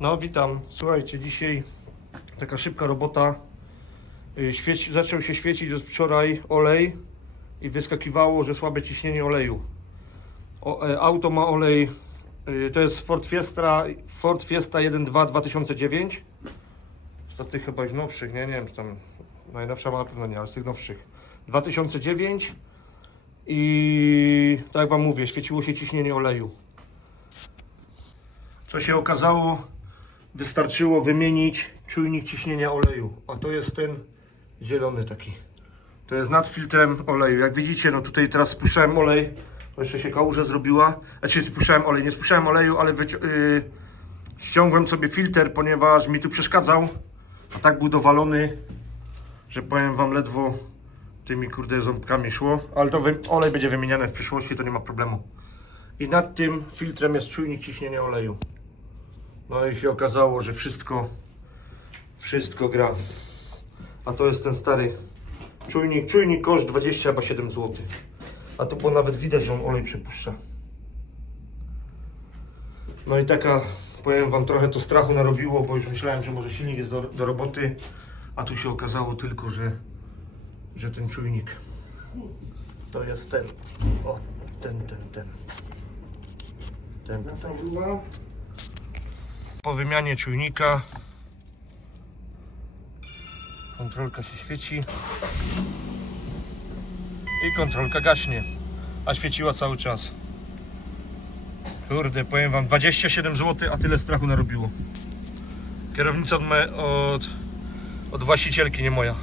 No witam. Słuchajcie, dzisiaj taka szybka robota. Y, Świeci, zaczął się świecić od wczoraj olej i wyskakiwało, że słabe ciśnienie oleju. O, e, auto ma olej, y, to jest Ford Fiesta, Ford Fiesta 1.2 2009. To z tych chyba nowszych, nie, nie wiem, czy tam najnowsza ma na pewno nie, ale z tych nowszych. 2009 i tak jak wam mówię, świeciło się ciśnienie oleju. Co się okazało, wystarczyło wymienić czujnik ciśnienia oleju. A to jest ten zielony taki. To jest nad filtrem oleju. Jak widzicie, no tutaj teraz spuszczałem olej. To jeszcze się kałuża zrobiła. Znaczy spuszczałem olej, nie spuszczałem oleju, ale yy, ściągłem sobie filtr, ponieważ mi tu przeszkadzał. A tak był dowalony, że powiem wam ledwo tymi kurde ząbkami szło. Ale to olej będzie wymieniany w przyszłości, to nie ma problemu. I nad tym filtrem jest czujnik ciśnienia oleju. No i się okazało, że wszystko, wszystko gra. A to jest ten stary czujnik. Czujnik koszt 27 zł. A tu było nawet widać, że on olej przepuszcza. No i taka, powiem wam, trochę to strachu narobiło, bo już myślałem, że może silnik jest do, do roboty, a tu się okazało tylko, że, że ten czujnik to jest ten, o, ten, ten, ten. Ten tutaj. Po wymianie czujnika kontrolka się świeci i kontrolka gaśnie, a świeciła cały czas. Kurde, powiem wam, 27 zł, a tyle strachu narobiło. Kierownica od, od, od właścicielki, nie moja.